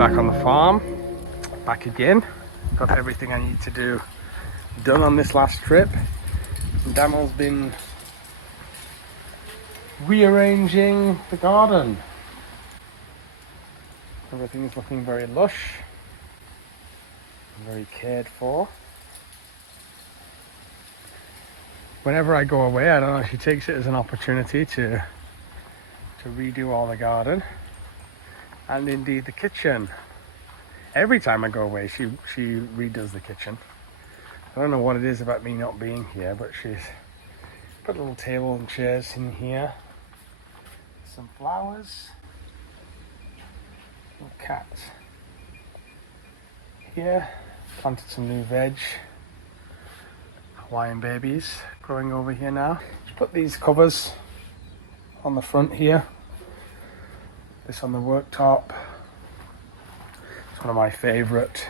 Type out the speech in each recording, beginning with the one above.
back on the farm. Back again. Got everything I need to do done on this last trip. Damel's been rearranging the garden. Everything is looking very lush, very cared for. Whenever I go away, I don't know, if she takes it as an opportunity to to redo all the garden and indeed the kitchen. Every time I go away, she she redoes the kitchen. I don't know what it is about me not being here, but she's put a little table and chairs in here, some flowers, little cat here, planted some new veg, Hawaiian babies growing over here now. Just put these covers on the front here this on the worktop. It's one of my favourite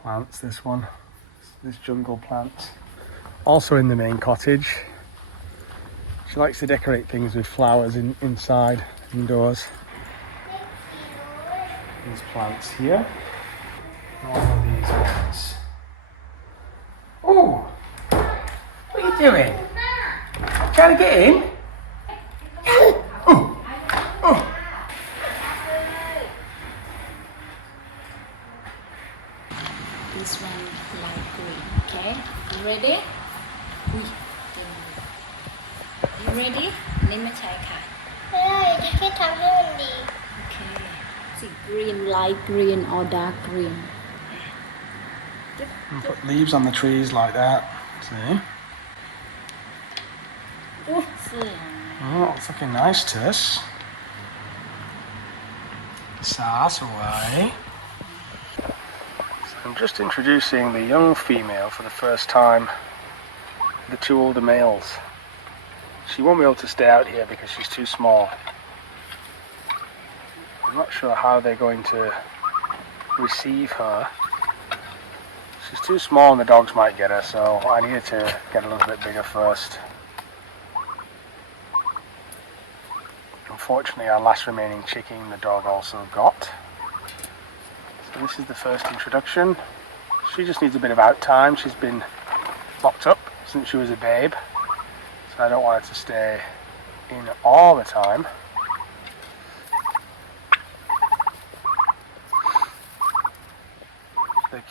plants, this one. This jungle plant. Also in the main cottage. She likes to decorate things with flowers in, inside, indoors. These plants here. All of these ones. Oh! What are you doing? Trying to get in? or dark green. Put leaves on the trees like that. See? Oh, it's looking nice, Tess. Sass away. So I'm just introducing the young female for the first time. The two older males. She won't be able to stay out here because she's too small. I'm not sure how they're going to receive her. She's too small and the dogs might get her, so I need her to get a little bit bigger first. Unfortunately, our last remaining chicken the dog also got. So this is the first introduction. She just needs a bit of out time. She's been locked up since she was a babe. So I don't want her to stay in all the time.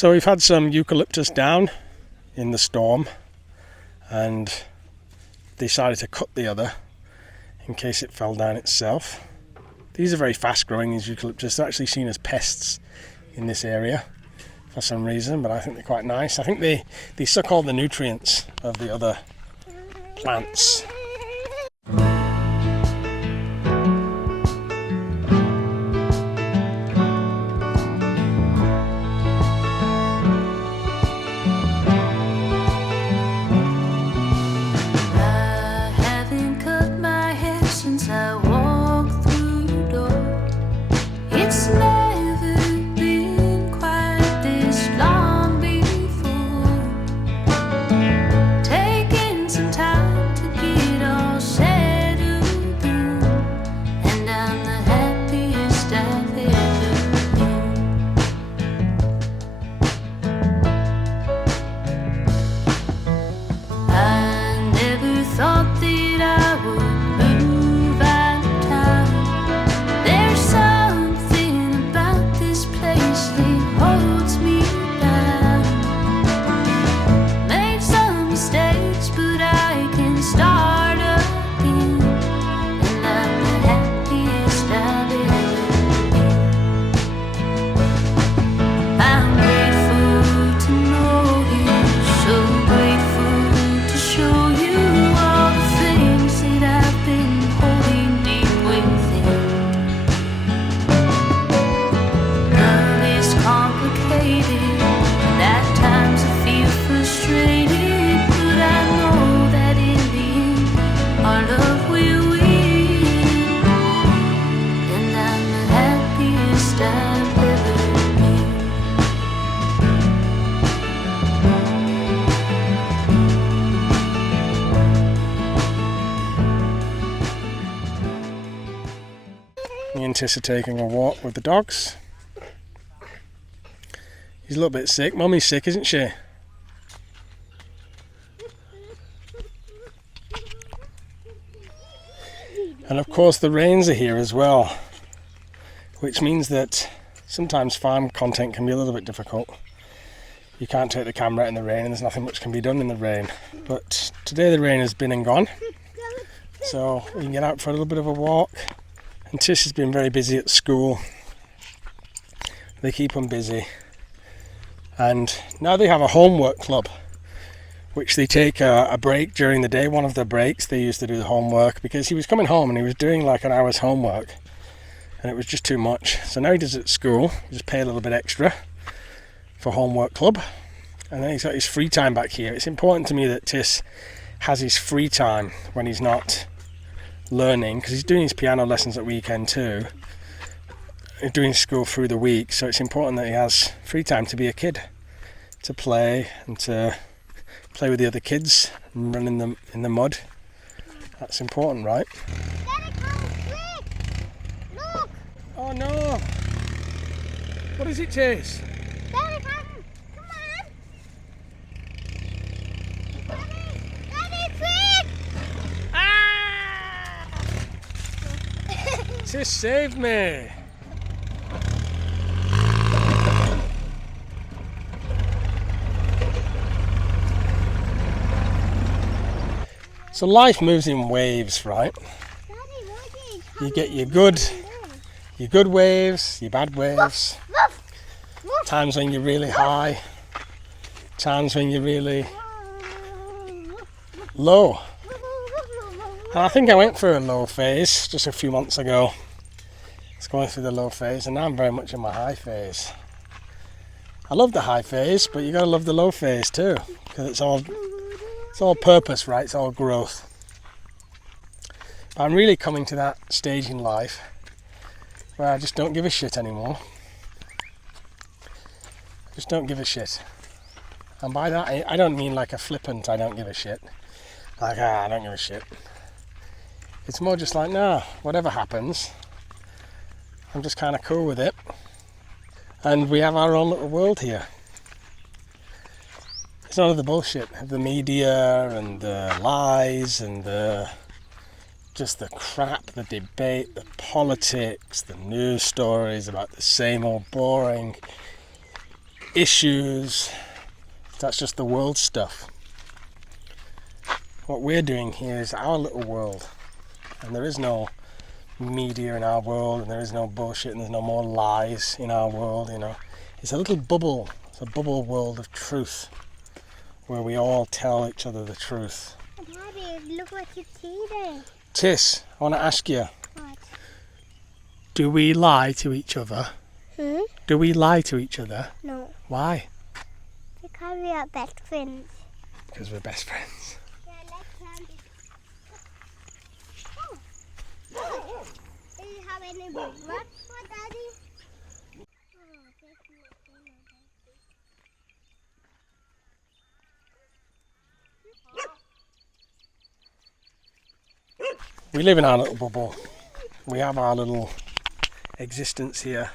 So we've had some eucalyptus down in the storm and decided to cut the other in case it fell down itself. These are very fast growing, these eucalyptus. They're actually seen as pests in this area for some reason, but I think they're quite nice. I think they, they suck all the nutrients of the other plants. Taking a walk with the dogs. He's a little bit sick. Mummy's sick, isn't she? And of course, the rains are here as well, which means that sometimes farm content can be a little bit difficult. You can't take the camera in the rain, and there's nothing much can be done in the rain. But today the rain has been and gone, so we can get out for a little bit of a walk. And Tish has been very busy at school. They keep them busy. And now they have a homework club, which they take a, a break during the day. One of the breaks they used to do the homework because he was coming home and he was doing like an hour's homework and it was just too much. So now he does it at school, just pay a little bit extra for homework club. And then he's got his free time back here. It's important to me that Tis has his free time when he's not learning because he's doing his piano lessons at weekend too. He's doing school through the week, so it's important that he has free time to be a kid, to play and to play with the other kids and run in the in the mud. That's important, right? Daddy, come quick! Look! Oh no! What is it, Chase? Daddy, come! Come on! Daddy! Daddy, quick! Ah! Chase saved me! So life moves in waves, right? You get your good, your good waves, your bad waves. Times when you're really high, times when you're really low. And I think I went through a low phase just a few months ago. It's going through the low phase, and now I'm very much in my high phase. I love the high phase, but you gotta love the low phase too, because it's all it's all purpose, right? It's all growth. But I'm really coming to that stage in life where I just don't give a shit anymore. I just don't give a shit. And by that, I- I don't mean like a flippant, I don't give a shit. Like, ah, I don't give a shit. It's more just like, nah, whatever happens, I'm just kind of cool with it. And we have our own little world here. It's none of the bullshit of the media and the lies and the just the crap, the debate, the politics, the news stories about the same old boring issues. That's just the world stuff. What we're doing here is our little world. And there is no media in our world, and there is no bullshit, and there's no more lies in our world, you know. It's a little bubble, it's a bubble world of truth where we all tell each other the truth. Daddy, look what you there. Tis, I want to ask you What? do we lie to each other? Hmm? Do we lie to each other? No. Why? Because we are best friends. Because we're best friends. Yeah, let's climb this. Oh. Do you have any for Daddy? We live in our little bubble. We have our little existence here.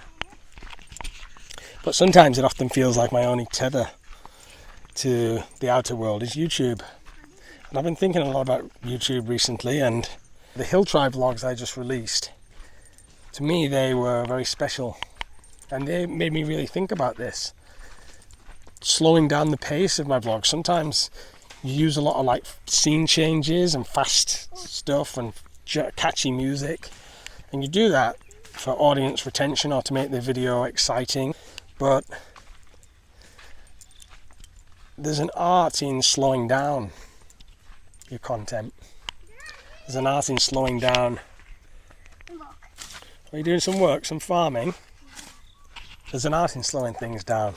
But sometimes it often feels like my only tether to the outer world is YouTube. And I've been thinking a lot about YouTube recently and the Hill Tribe vlogs I just released. To me, they were very special and they made me really think about this. Slowing down the pace of my vlogs. Sometimes you use a lot of like scene changes and fast stuff and catchy music, and you do that for audience retention or to make the video exciting. But there's an art in slowing down your content. There's an art in slowing down. Are you doing some work, some farming? There's an art in slowing things down.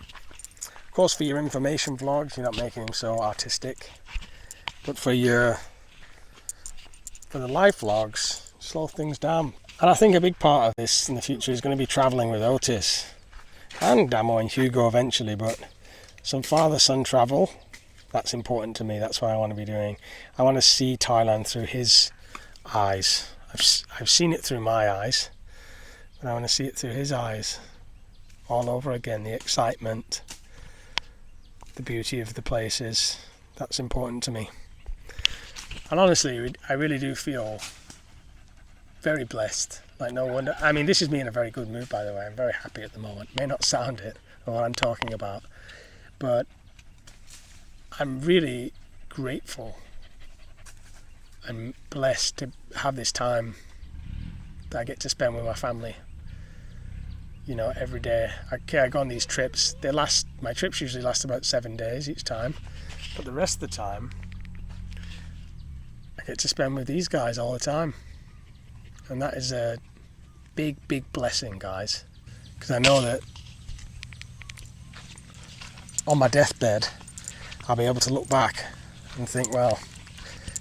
Of course, for your information vlogs, you're not making them so artistic. But for your for the life vlogs, slow things down. And I think a big part of this in the future is going to be travelling with Otis and Damo and Hugo eventually. But some father-son travel, that's important to me. That's what I want to be doing. I want to see Thailand through his eyes. I've I've seen it through my eyes, but I want to see it through his eyes all over again. The excitement, the beauty of the places. That's important to me. And honestly, I really do feel very blessed. Like no wonder. I mean, this is me in a very good mood, by the way. I'm very happy at the moment. May not sound it or what I'm talking about, but I'm really grateful and blessed to have this time that I get to spend with my family. You know, every day. I, I go on these trips. They last. My trips usually last about seven days each time, but the rest of the time, I get to spend with these guys all the time, and that is a big, big blessing, guys. Because I know that on my deathbed, I'll be able to look back and think, well,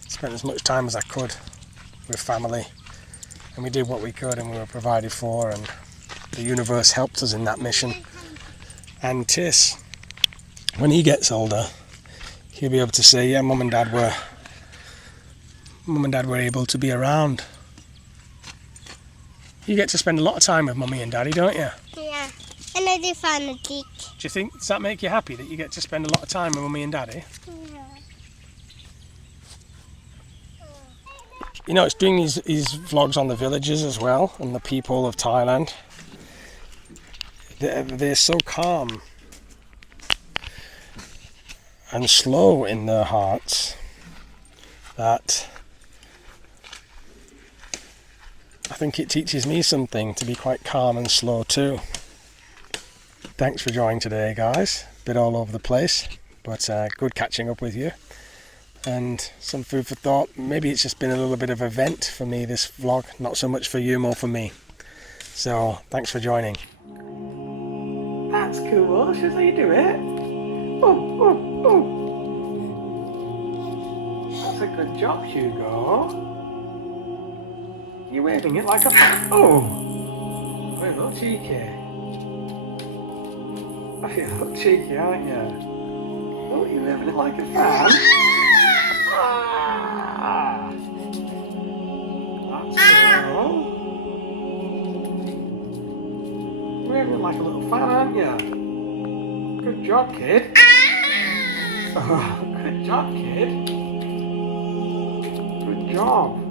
spent as much time as I could with family, and we did what we could, and we were provided for, and the universe helped us in that mission. And Tis, when he gets older, he'll be able to say, yeah, mum and dad were, mum and dad were able to be around. You get to spend a lot of time with mummy and daddy, don't you? Yeah. And I did find a dick. Do you think does that make you happy that you get to spend a lot of time with mummy and daddy? Yeah. You know, it's doing these, these vlogs on the villages as well and the people of Thailand. They're, they're so calm and slow in their hearts that I think it teaches me something to be quite calm and slow too. Thanks for joining today, guys. Bit all over the place, but uh, good catching up with you and some food for thought. Maybe it's just been a little bit of a vent for me this vlog, not so much for you, more for me. So thanks for joining. That's cool. How you do it? Oh, oh, oh. That's a good job, Hugo. You're waving it like a oh. You're a little cheeky. You're cheeky, aren't you? Oh, you're waving it like a fan. Ah, that's cool. Waving like a little fan, aren't you? Good job, kid. Oh, good job, kid. Good job.